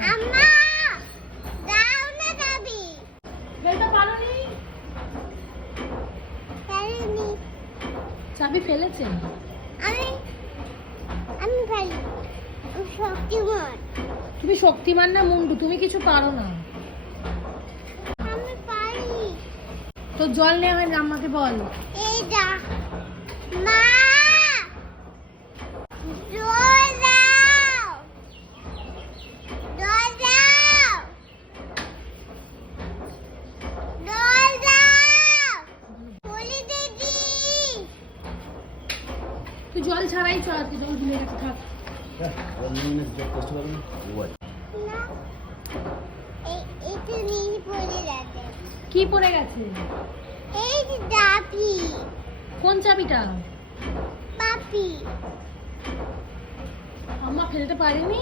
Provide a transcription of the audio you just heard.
আম্মা দাও না চাবি। ফেলতে পারোনি? পারিনি। চাবি ফেলেছেন? আমি আমি পারি। আমি শক্তিমান। তুমি শক্তিমান না মুন্ডু, তুমি কিছু পারো না। আমি পারি। তো জল নেওয়া হয় না, আমাকে বল। এই যা মা জল দাও, জল দাও, জল দাও। বলি দিদি তুই জল ছাড়াই চড়াতে, জল ভুলে গেছে, থাক। না এটা নিয়ে পড়ে যাবে। কি পড়ে গেছে? এই যে চাবি কোন চাবিটা? পাপি। আম্মা ফেলতে পারেনি?